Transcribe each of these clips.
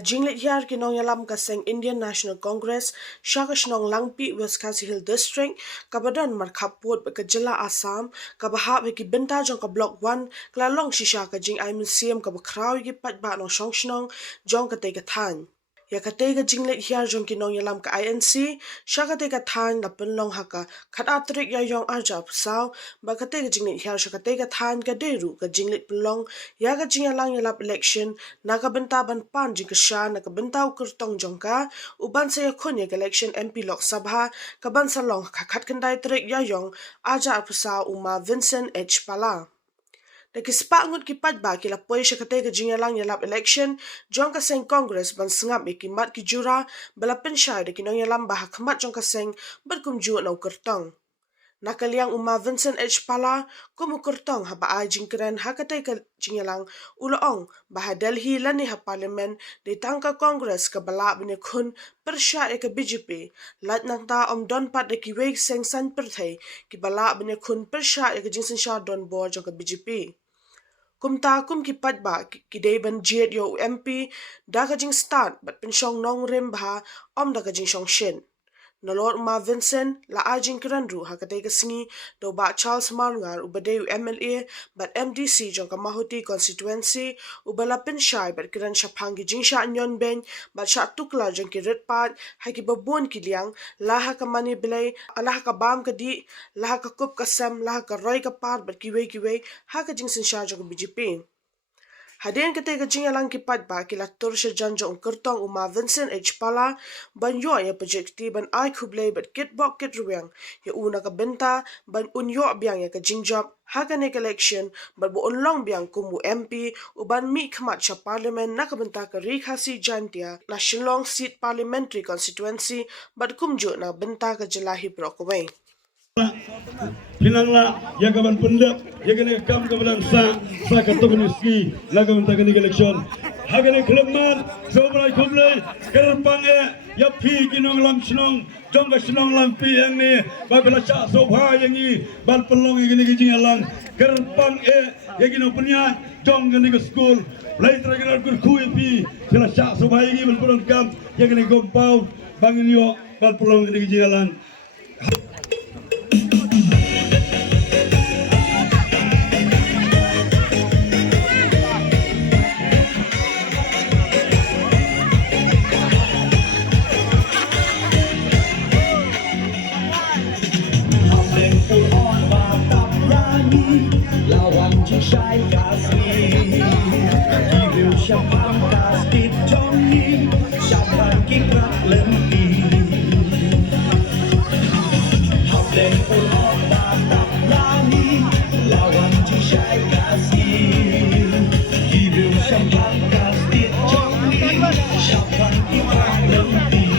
Jinglet Yar Kinong Yalam Kaseng Indian National Congress, Shakashnong Langpi, West Hill District, Kabadan Markaput, Bakajala Assam, Kabaha Wiki Benta Jonka Block 1, Klalong Shishaka Jing I Museum Kabakraw Yipat Batno Shongshnong, Jonka Tegatan. Yakatega Jinglet Yar Jonkinong Yalam ka INC, Shakatega Tan Lapunlong Haka, Katatrik Yayong Arja Pusao, Bakatega Jinglet Yar Shakatega Tan Gaderu, ka Jinglet Pulong, Yaga Jingalang Yalap election, Nakabenta Ban Pan Jikasha, Nakabenta Ukurtong Jonka, Uban Saya Kunyag election MP Lok Sabha, Kabansa Long Kakatkanday Trik Yayong, Arja Pusao Uma Vincent H. Pala. Nakispangot kipadba kila poy siya katega jingalang yalap election, John Kaseng Congress ban sengap ikimat kijura, balapin siya de kinong yalam bahak kamat John Kaseng berkumju na ukertong. Nakaliang Uma Vincent H. Pala, kumukurtong haba ay jingkeren hakatega jingalang uloong baha Delhi lani ha parlimen de tangka Congress kabala binikun persya eka BJP, lat nang ta don pat de kiweg seng san perthai kibala binikun persya eka jingsen siya don bo jong ka BJP. Kumta kum kipat ba kidei ban jiet yo MP daga jing start bat pensyong nong rim bah daga jing shong shin. Nolor Uma Vincent la ajing kerandru hakatay kasingi do ba Charles Marngar ubadeu MLA bat MDC jong kamahuti constituency ubala pensyay bat kiran siya panggi jing siya anyon ben bat siya tukla jong kirit pat haki babon kiliang laha ka mani bilay alaha ka bam ka di laha ka kup kasem laha ka roy ka pat bat kiwe haka jing sin siya jong BJP. Hadian ketika jingalang kipat ba kila tur siya janjo ang kertong Uma Vincent H. Pala ban yo ya projekti ban ay kublay bat kitbok kitruwang ya una ka benta ban unyo biang ya ka jingjob haka nek election ban buon long biang kumu MP uban mi kamat siya parliament nakabenta ka Rikhasi Jantia National Seat Parliamentary Constituency bat kumjo na benta ka Jalahi Brockway. Pinangla yang kawan pendap yang kena kam kawan sa ketemu ski laga mentakan election hagane kelemahan sobrai kublai kerpange ya pi kinong lam snong jongga snong lam pi yang ni babela cha sobha yang ni bal pelong yang ni jingalang kerpang yang kinong punya jongga ni ke school lai terakhir ku pi sila cha sobha yang ni bal pelong kam yang ni gompau bangin yo bal pelong yang ni jingalang. Shai kasih, kiri siapa kasih Johnny, siapa kibrat lempi. Hablen ulok batak lani, lawan Shai kasih, kiri siapa kasih Johnny, siapa kibrat lempi.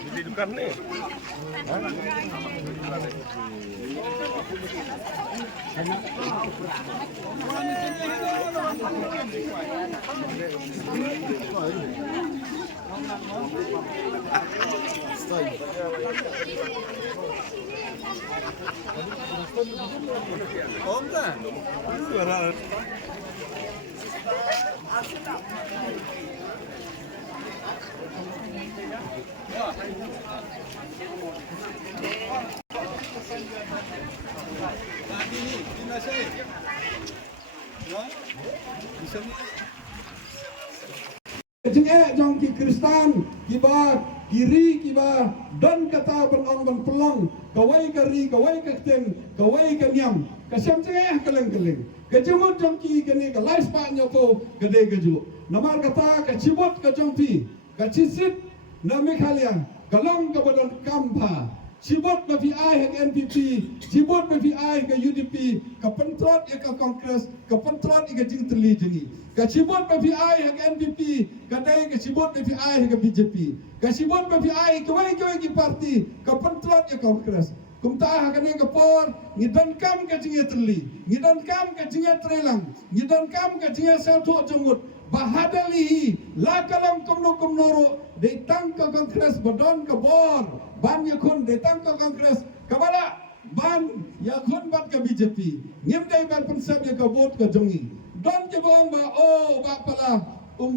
Beli dukan ni. Om tak? Jengek jong ki Kristan kiba kiri kiba don kata belong ban pelong kawai kari kawai ketem kawai kenyam kasam jengek keleng kejumut jong ki kene kalai spanyo to gede geju nomor kata kecibut ke jong pi kecisit nami kalian kalong ke badan kampa Sibot ba PI ke NPP, sibot ba PI ke UDP, ke pentrot ke Kongres, ke pentrot ke jing terli jengi. Ke sibot ba PI ke NPP, ke dai ke sibot ba PI ke BJP. Ke sibot ba PI ke wai ke parti, ke pentrot ke Kongres. Kumta hakane ke por, ngidan kam ke jing terli, ngidan kam ke jing trelang, ngidan kam ke jing satu jenggut. Bahadalihi lakalam kumnoro detang ke Kongres badon ke bor ban yakun detang ke Kongres kabala ban yakun bat ke BJP ngimdai ban pensab ya ke bot ke jongi don ke bong ba ba pala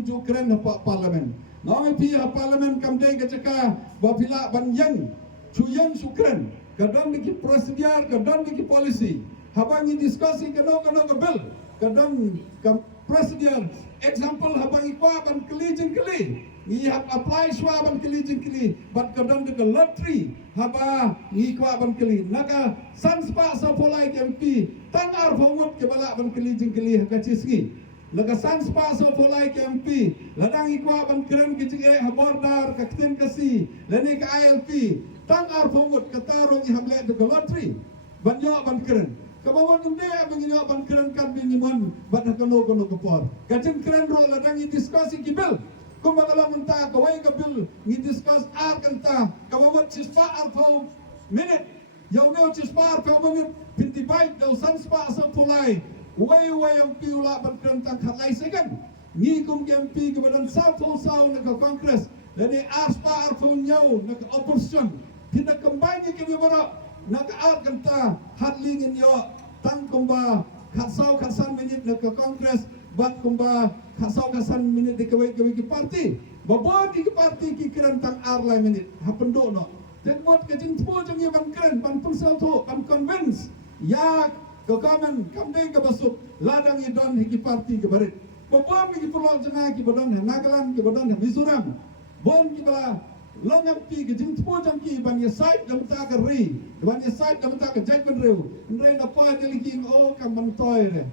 jukren ha parlimen nome pi ha parlimen kamdai ke caka ba pila ban yang chuyang sukren ke don ki prosedur ke don ki policy habangi diskusi ke no ke bill ke don ke prosedur example habang ikwa ban kelijin keli ni hab apply swa ban kelijin keli bat kadang de lottery haba ni ikwa ban keli naga sanspa sa polai MP tang ar phongot ke bala ban kelijin keli ka chisgi naga sanspa sa polai MP ladang ikwa ban keren ke jige habordar ka kten kasi lani ka ILP tang ar phongot ka tarong i hamle de lottery ban yo ban keren kabawan gede abangnya ban keren kan binimon bat hakano kepor kacen keren ro ladang i diskusi kibel kumbagala munta kawai kabil ni discuss ar kanta kabawan cispa ar phau minute yau neo cispa ar phau minute pinti baik dau san spa sa pulai wai yang piula ban keren tang khatlai second ni kum MP kebadan sa phau sau na ka Kongres dan ar spa ar phau nyau na ka opposition tidak kembali ke bibara nakaat kanta hadlingin yo tang kumba khatsau khatsan minit na ke Kongres bat kumba khatsau khatsan minit de kawai ki parti babon di parti ki keren tang arlai minit hapendo no jengmot ke jing tmo jeng ban keren ban punsel to ban convince ya ke kamen kamde ke basuk ladang i don ki parti ke barit babon ki pulau jena ki bodon nagalan ki bodon Mizoram bon ki bala longang pi ke jing tmo jang ki ban ya side dam ta ka ri ban ya side dam ta ka judgment reu ndrai na pa de liking kam ban toy re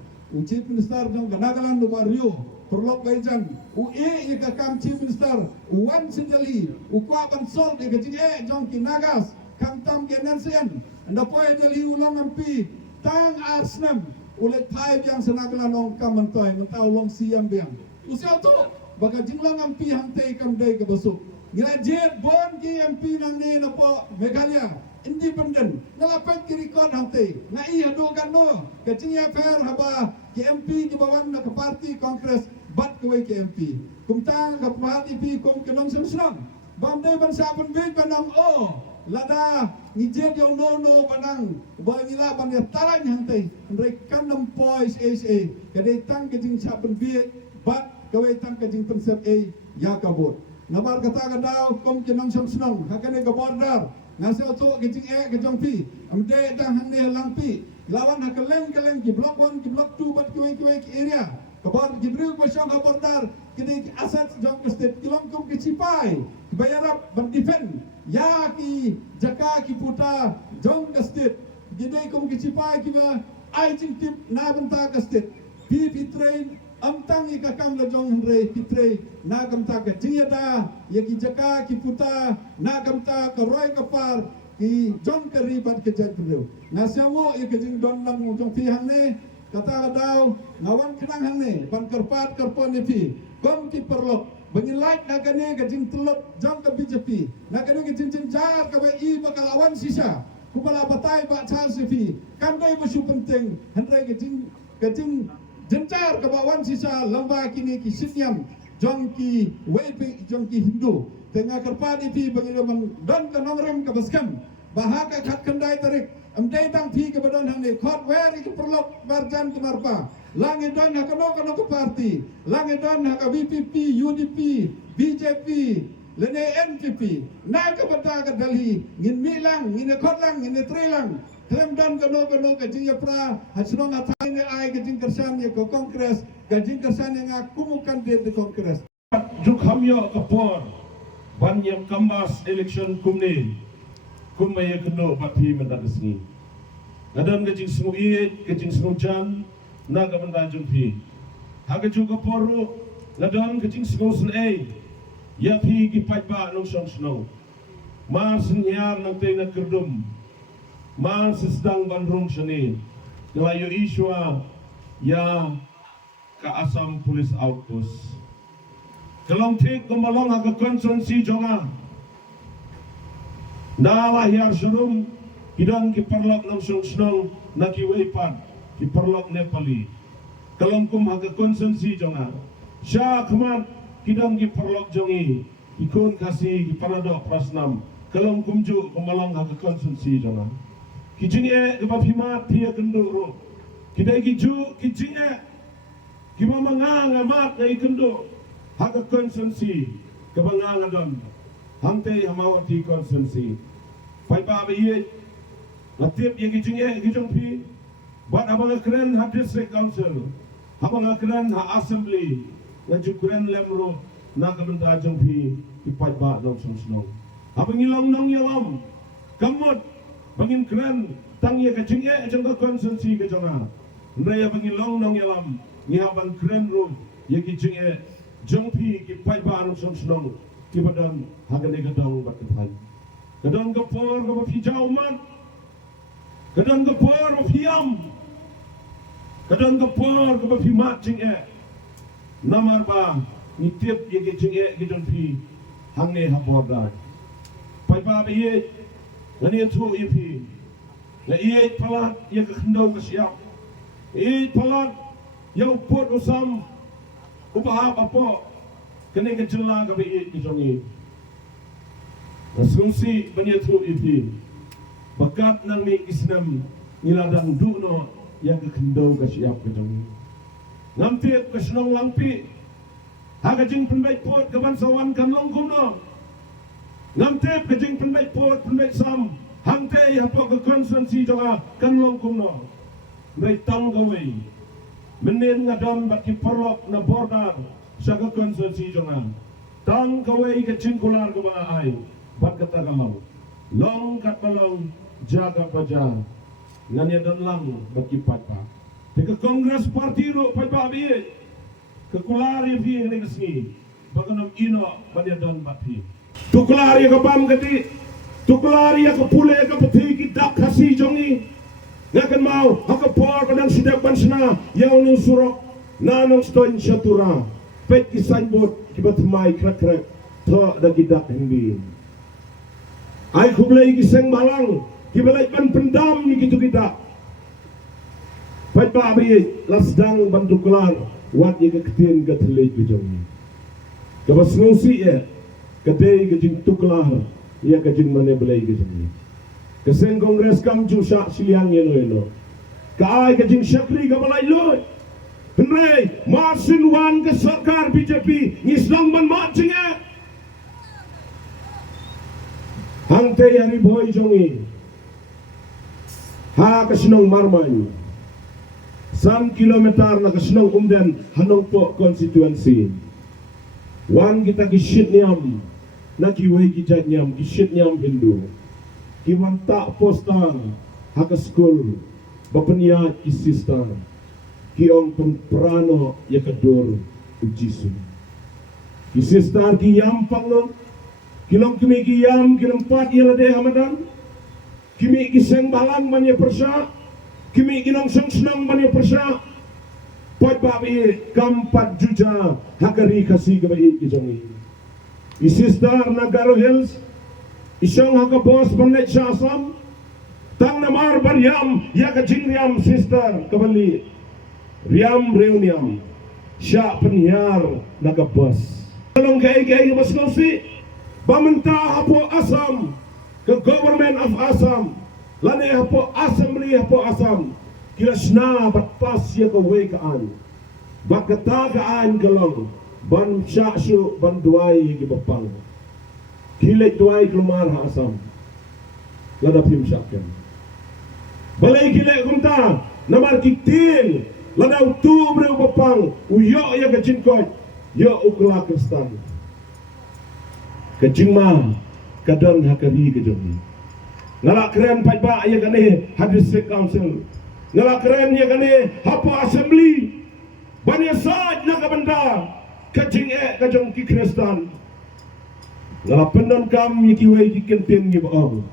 chief minister dong kanagalan do bario perlok baijan ye ka kam chief minister wan sindali kwa ban sol de ke jing jong ki nagas kam tam ke nansen nda pa de li ulongang pi tang arsnam ulet thai yang senagalan ong kam ban toy mentau long siam biang usia to baga jing longang pi hang te kam dei ke basuk Graduate bon ki MP nang ni na po Meghalaya independent nalapet ki record hante na iya do kan no kacing ya fair haba ki MP ki bawan na ka party Kongres bat ko ki MP kumtang ka party pi kom kenong semsang bandai ban sapun big banang lada ni jet yo no banang ba nila ban ya talan hante rek kanam pois SA kadai tang kacing sapun big bat ko tang kacing pensep ya kabut nabar kata kadau kom kenong semsang hakane ka border ngasih tu kecing kejong pi amde dah hande langpi lawan hakeleng ki block 1 ki block 2 bat ki area kabar gibril ko syang border kini aset jong state kilong kum ki cipai bayarap ban defend ya ki jaka ki puta jong state gidai kum ki cipai ki ba ai jing tip na benta ka state pi train amtang ika kam la jong hre pitre na kamta ka jingada ye ki jaka ki puta na kamta ka roy ka par ki jong ka ribat ke jag bro na sawo ye ke jing don lang jong pi hang ne kata daw ngawan kenang hang ne pan kerpat kerpon ne pi kom ki perlok bangin like na kane ka jing telot jong ka BJP na kane ke jing jar ka ba i bakal awan sisa kubala batai ba chal sifi kan dai bu penting handai ke jing jencar kebawan sisa lamba kini ki sinyam jong ki wepi jong ki Hindu tengah kerpani pi bangin dan kanongrem ke baskam bahaka khat kendai tarik amdai tang pi ke badan hang ne khot wer ki perlok barjan ke marpa langit dan hakano ke parti langit dan hak VPP UDP BJP lene NPP na ke bata ke Delhi ngin milang ngin khot lang ngin trelang Klem dan kano ke jing pra hasilong atai ne ai ke jing kersan ye ko Kongres ke jing kersan yang akumukan de Kongres juk hamyo kapor ban yang kambas election kumne kumaya keno pati mendagesni nadam ke jing smu ie ke jing smu jan na ka benda jumpi haga juk kaporo nadam ke jing smu sun ya pi ki pai ba long song snow mas nyar nang te na kerdum mas sedang bandrung seni ngelayu iswa ya ka Assam Police Outpost kelong tik kumalong aga konsensi jonga nalah yar serum hidang ki perlok nang sung na ki weipan ki perlok Nepali kelong kum aga konsensi jonga sya khamat hidang ki perlok jongi ikun kasih ki paradok prasnam kelong kumju kumalong aga konsensi jonga kijinge kebab himat dia kenduro kidai kiju kijinge kibama ngamat ngai kendo haka konsensi kebanga ngadon hante hamawati konsensi pai ba ye latip ye kijinge kijong pi bat abang keren ha district council abang keren ha assembly ngaju keren lemro na kabenta jong pi ipai ba nong sung abang ilong nong yalam kamut bangin keren tang ye kijinge jong ka konsensi ke jonga raya bangin long nong yalam ni haban keren room ye kijinge jongpi ki pai ba nong sung ki badan hagane gadang bat pai gadang gapor ga hijau man gadang gapor ga hiam gadang gapor ga mat jinge namar ba ni tip ye kijinge ki jongpi hangne haborda pai ba ye ngani tu ipi la ye palat ye khendau ka siap palat yang pot usam upahap apa kena kejela ka be ijongi asungsi banyatu ipi bakat nang mi isnam niladang duno yang khendau ka siap kejongi ngamti ka senong langpi haga jing penbai pot ka ban sawan kan long kuno ngamti ka jing penbai pot penbai sam hangte apa ka konsensi jonga kan long kuno mai tang gawe menen ngadon bat ki perlok na bordar saka konsensi jonga tang gawe ke cingkular ke ba ai bat kata kamau long kat balong jaga baja ngania dan lang bat ki patpa te ke kongres parti ro pai ba bi ke kulari fi ne kesni baganam ino banya don bat fi tu kulari ke bam gati tu kulari ke pule ke peti ki dak khasi jongi ngakan mau haka por kadang sidak bansna yang nung surok nanong stoin syatura pet ki signboard ki batmai krak to da gidak himbi ai khublai ki seng balang ki balai ban pendam ni gitu gidak pet ba bi lasdang bantu kelar wat ye ketin ka thlei ki jong ka basnusi ye kadai ke jing tuklar ye ka jing mane balai ki jong Kesen kongres kam ju syak siliang yeno kai ka jing syakri ka balai loy henrei marsin wan ke sarkar BJP ngislang ban mat jinge hangte hari boy jongi ha ka sinong marmai 3 kilometer na ka sinong umden hanong po constituency wan kita ki shit niam na ki wei ki jat niam ki shit niam Hindu Kiwan tak postar haka school bapenya ki sister ki ong pemprano ya kadur ujisu ki sister ki yam panglong kilong kimi ki yam kilempat ya lade hamadan kimi ki seng balang manya persya kimi ki nong seng senang manya persya pot babi kampat juja hakari kasih kebai ki jongi ki sister Nagaro Hills isang haka bos banget syasam tang namar bariam ya ka jingriam sister kabali riam reuniam sya penyiar naga bos tolong gay mas ngosi bamenta hapo Assam ke government of Assam lane hapo assembly hapo Assam kila sna batas ya ka wekaan bakata kaan kalong ban sya syu ban duai ki bapang Kilay tuay kelumar ha Assam lada pim syakken balai kilay kumta namar kiktil lada utu bre bapang uyo ya kecin koy yo ukla kristan kejingma kadon hakari kejong ngalak keren pai ba ya kane ha district council ngalak keren ya kane hapa assembly banya saj na kabanda kejing kejong ki kristan Ngalapendan kam yikiway kikentin ngibong.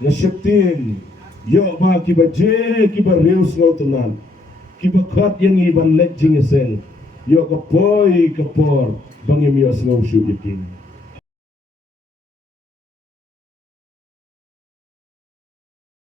Ya septin. Yo ma kiba je kiba reus ngautunan. Kiba khat yang iban lejing esen. Yo kapoi kapor bangimios ngau syu yiking.